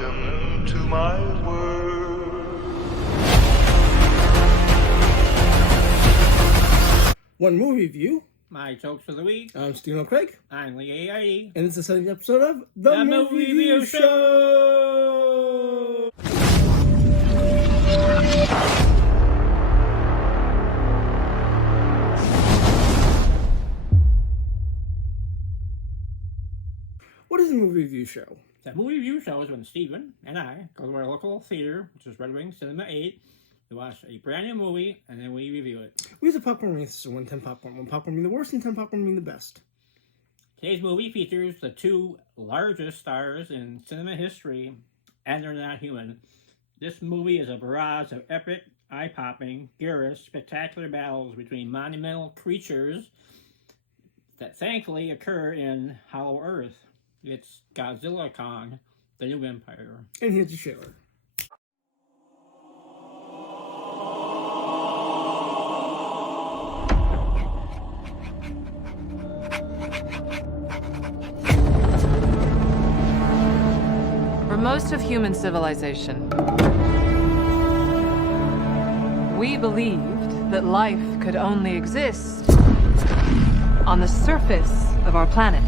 Welcome to my world. One movie review. My jokes for the week. I'm Stephen Craig. I'm Lee A.I.E. And this is the 70th episode of The Movie Review Show. What is a movie review show? The movie review show is when Stephen and I go to our local theater, which is Red Wing Cinema 8. We watch a brand new movie, and then we review it. We use a popcorn rating system, 1 10 popcorn. 1 popcorn being the worst and 10 popcorn being the best. Today's movie features the two largest stars in cinema history, and they're not human. This movie is a barrage of epic, eye-popping, garish, spectacular battles between monumental creatures that thankfully occur in Hollow Earth. It's Godzilla Kong, the New Empire. And here's the trailer. For most of human civilization, we believed that life could only exist on the surface of our planet.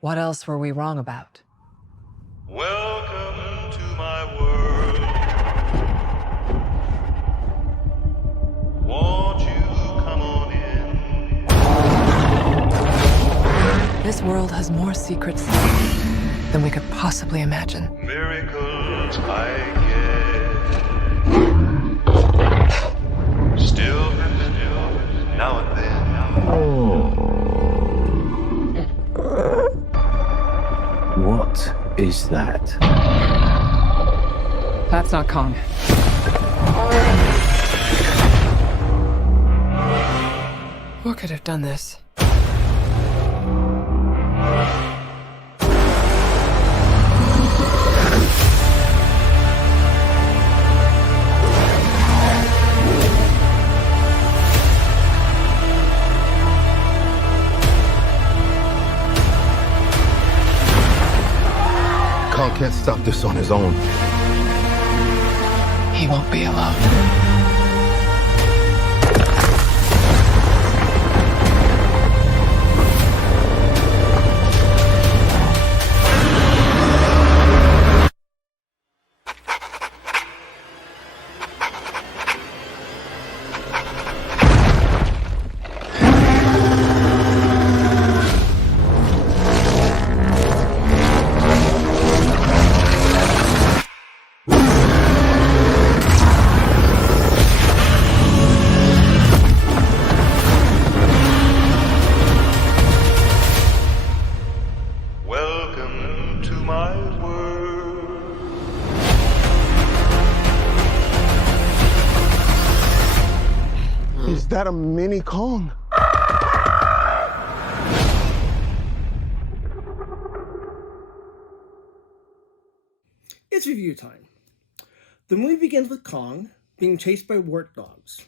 What else were we wrong about? Welcome to my world. Won't you come on in? This world has more secrets than we could possibly imagine. Miracles I get. Still now and then. What is that? That's not Kong. What could have done this? Kong can't stop this on his own. He won't be alone. Welcome to my world. Is that a mini Kong? It's review time. The movie begins with Kong being chased by wart dogs.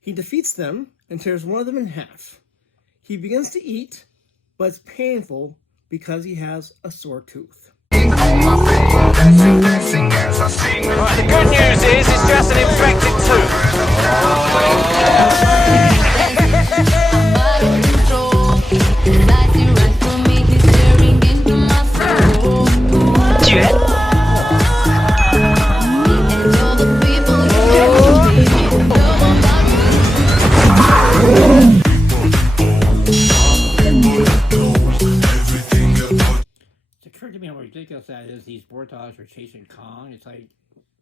He defeats them and tears one of them in half. He begins to eat, but it's painful because he has a sore tooth. Right, the good news is it's just an infected It occurred to me how ridiculous that is. These warthogs are chasing Kong. It's like,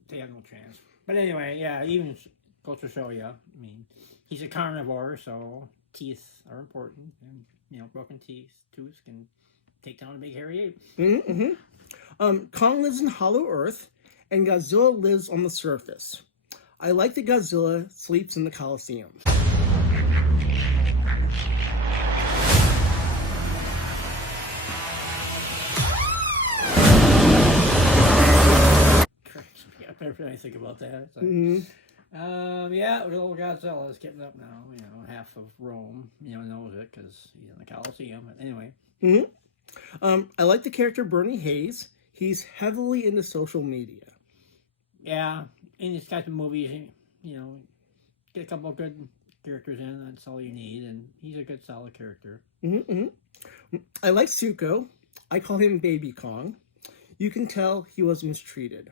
they have no chance. But anyway, yeah, even goes to show you. I mean, he's a carnivore, so teeth are important. And, broken tooth can take down a big hairy ape. Kong lives in Hollow Earth, and Godzilla lives on the surface. I like that Godzilla sleeps in the Coliseum. Every time I think about that. It's like, Mm-hmm. yeah, little Godzilla is getting up now. You know, half of Rome, knows it because he's in the Colosseum. But anyway. Mm-hmm. I like the character Bernie Hayes. He's heavily into social media. Yeah, in these types of movies, get a couple of good characters in. That's all you need, and he's a good, solid character. Mm-hmm. I like Zuko. I call him Baby Kong. You can tell he was mistreated.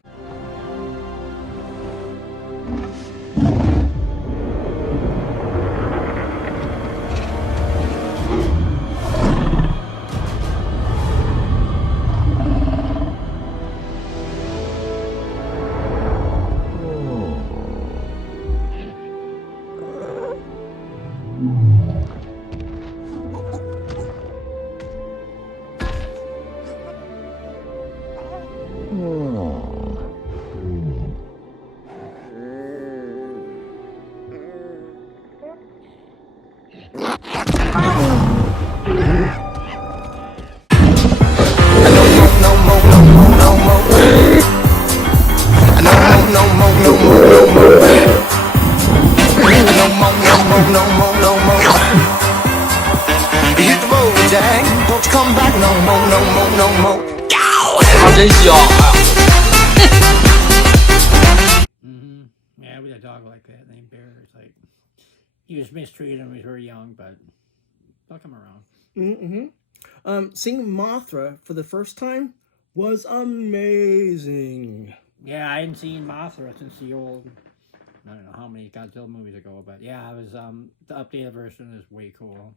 Yeah, with a dog like that named Bear, it's like he was mistreated when he was very young, but they'll come around. Mm-hmm. Seeing Mothra for the first time was amazing. Yeah, I hadn't seen Mothra since the old, I don't know how many Godzilla movies ago, but yeah, it was the updated version is way cool.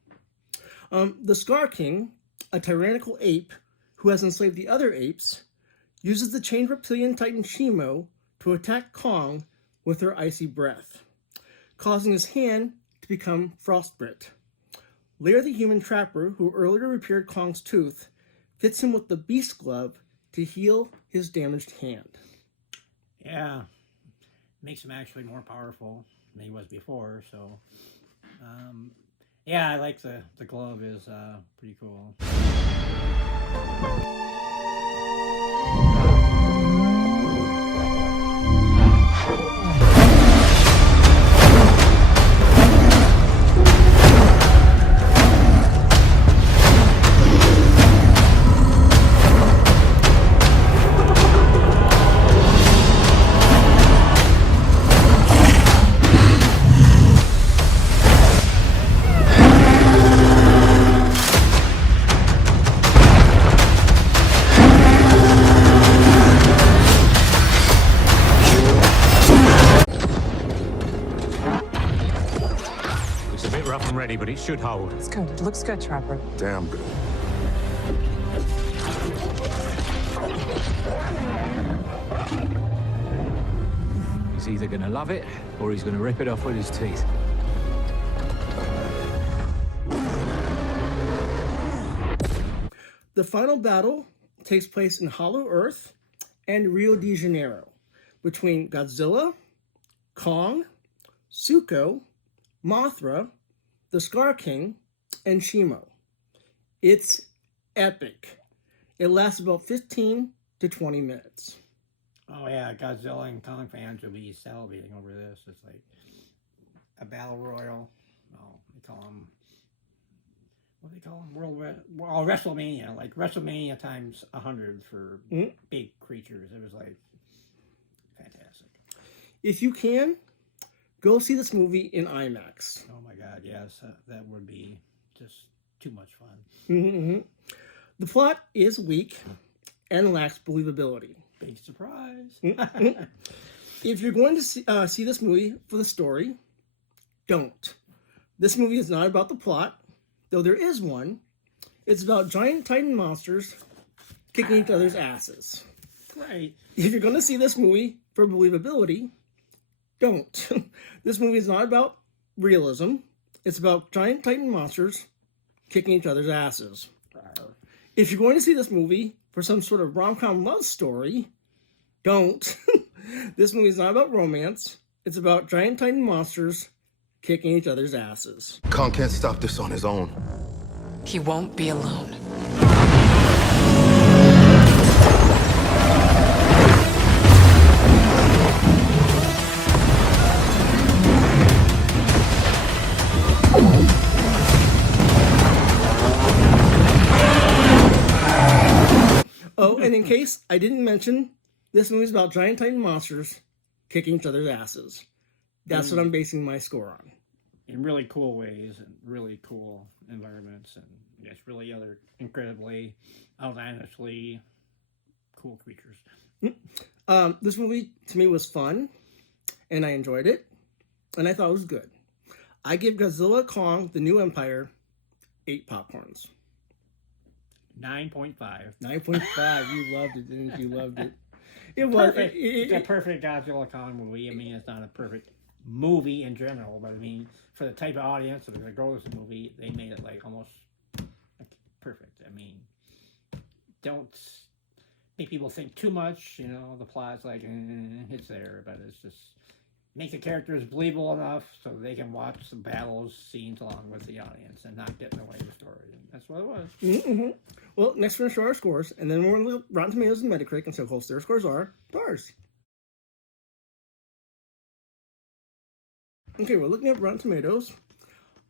The Scar King, a tyrannical ape who has enslaved the other apes, uses the chained reptilian titan Shimo to attack Kong with her icy breath, causing his hand to become frostbite. Lear the human trapper, who earlier repaired Kong's tooth, fits him with the beast glove to heal his damaged hand. Yeah, makes him actually more powerful than he was before, so yeah, I like the glove is pretty cool. But it should hold. It's good. It looks good, Trapper. Damn good. He's either going to love it or he's going to rip it off with his teeth. The final battle takes place in Hollow Earth and Rio de Janeiro between Godzilla, Kong, Zuko, Mothra, the Scar King, and Shimo. It's epic. It lasts about 15 to 20 minutes. Oh yeah, Godzilla and Kong fans will be salivating over this. It's like a battle royal. Oh, they call them, what do they call them? WrestleMania, like WrestleMania times 100 for big creatures. It was like fantastic. If you can, go see this movie in IMAX. Oh my God, yes, that would be just too much fun. Mm-hmm. The plot is weak and lacks believability. Big surprise. If you're going to see this movie for the story, don't. This movie is not about the plot, though there is one. It's about giant titan monsters kicking each other's asses. Right. If you're going to see this movie for believability, don't. This movie is not about realism. It's about giant titan monsters kicking each other's asses. If you're going to see this movie for some sort of rom-com love story, don't. This movie is not about romance. It's about giant titan monsters kicking each other's asses. Kong can't stop this on his own. He won't be alone. case I didn't mention, this movie's about giant titan monsters kicking each other's asses. That's what I'm basing my score on. In really cool ways and really cool environments, and yes, really other incredibly outlandishly cool creatures. This movie to me was fun, and I enjoyed it, and I thought it was good. I give Godzilla Kong: The New Empire 8 popcorns. 9.5. 9.5. You loved it, didn't you? Loved it. It was Perfect. It's a perfect Godzilla Kong movie. I mean, it's not a perfect movie in general, but I mean, for the type of audience that are going to go to the movie, they made it like almost like perfect. I mean, don't make people think too much. You know, the plot's like it's there, but it's just make the characters believable enough so they can watch the battles scenes along with the audience and not get in the way of the story. And that's what it was. Mm-hmm. Well, next we're going to show our scores, and then we're going to look at Rotten Tomatoes and Metacritic and see how close their scores are to ours. Okay, we're looking at Rotten Tomatoes.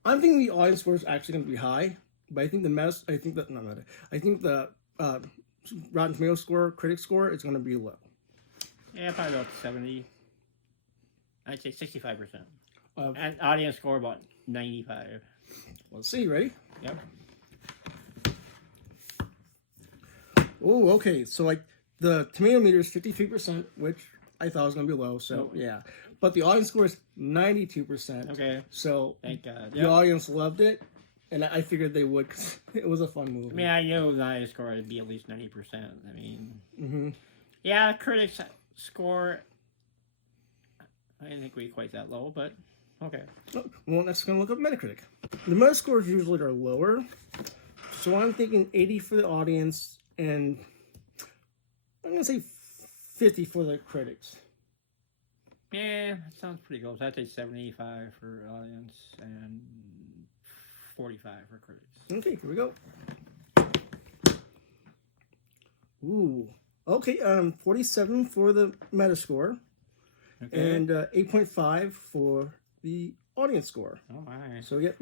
I'm thinking the audience score is actually going to be high, but I think the Rotten Tomatoes score, critic score, is going to be low. Yeah, probably about 70. I'd say 65%. And audience score about 95. Let's see. Ready? Yep. Oh, okay. So like the tomato meter is 53%, which I thought was going to be low. So yeah, but the audience score is 92%. Okay. So Thank God. the audience loved it, and I figured they would. 'Cause it was a fun movie. I mean, I knew the audience score would be at least 90%. I mean, yeah, critics score. I didn't think we'd quite that low, but okay. Well, next we're going to look up Metacritic. The Metascores usually are lower, so I'm thinking 80 for the audience, and I'm going to say 50 for the critics. Yeah, that sounds pretty close. I'd say 75 for audience and 45 for critics. Okay, here we go. Ooh. Okay, 47 for the Metascore. Okay. And 8.5 for the audience score. Oh my. So yep.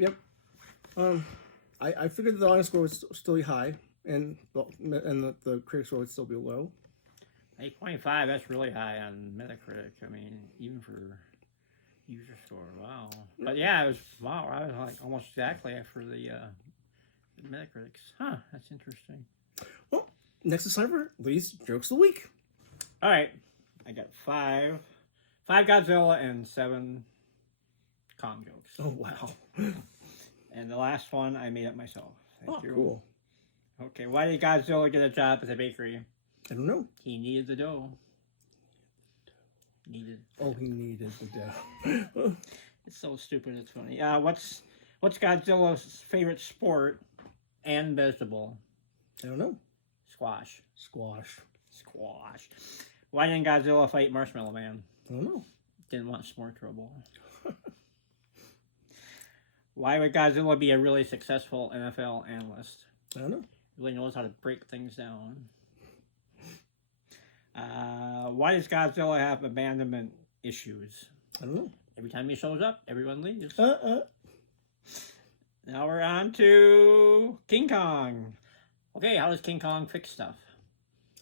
I figured the audience score would still be high, and the critic score would still be low. 8.5, that's really high on Metacritic. I mean, even for user score. Wow. But yeah, it was, wow, I was like almost exactly after the Metacritics. Huh, that's interesting. Well, next is time for Lee's Jokes of the Week. All right. I got 5 Godzilla and 7 Kong jokes. Oh, wow. And the last one I made up myself. Thank you. Cool. Okay, why did Godzilla get a job at the bakery? I don't know. He needed the dough. He needed the dough. It's so stupid, it's funny. What's Godzilla's favorite sport and vegetable? I don't know. Squash. Squash. Why didn't Godzilla fight Marshmallow Man? I don't know. Didn't want some more trouble. Why would Godzilla be a really successful NFL analyst? I don't know. Really knows how to break things down. Why does Godzilla have abandonment issues? I don't know. Every time he shows up, everyone leaves. Now Now we're on to King Kong. Okay, how does King Kong fix stuff?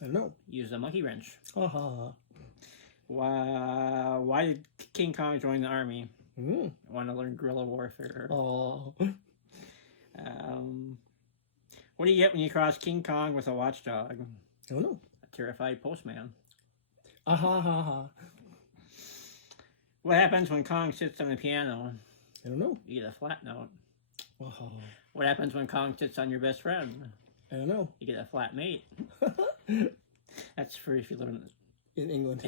I don't know. Use a monkey wrench. Ha. Why did King Kong join the army? Mm. Want to learn guerrilla warfare. Oh. What do you get when you cross King Kong with a watchdog? I don't know. A terrified postman. Ha. What happens when Kong sits on the piano? I don't know. You get a flat note. Oh. What happens when Kong sits on your best friend? I don't know. You get a flat mate. That's for if you live In England.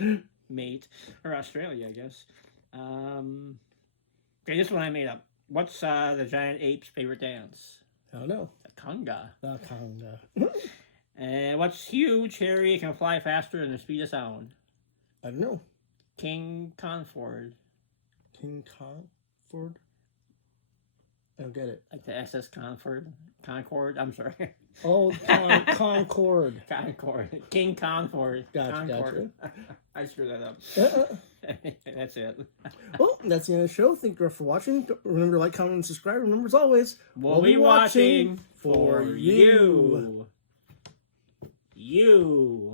in mate. Or Australia, I guess. Okay, this one I made up. What's the giant ape's favorite dance? I don't know. The conga. The conga. And what's huge, hairy, can fly faster than the speed of sound? I don't know. King Concord. King Concord? I don't get it. Like the SS Concord? I'm sorry. Oh, Concord. Concord. King Concord. Gotcha. I screwed that up. That's it. Well, that's the end of the show. Thank you for watching. Remember to like, comment, and subscribe. Remember, as always, We'll be watching for you. you.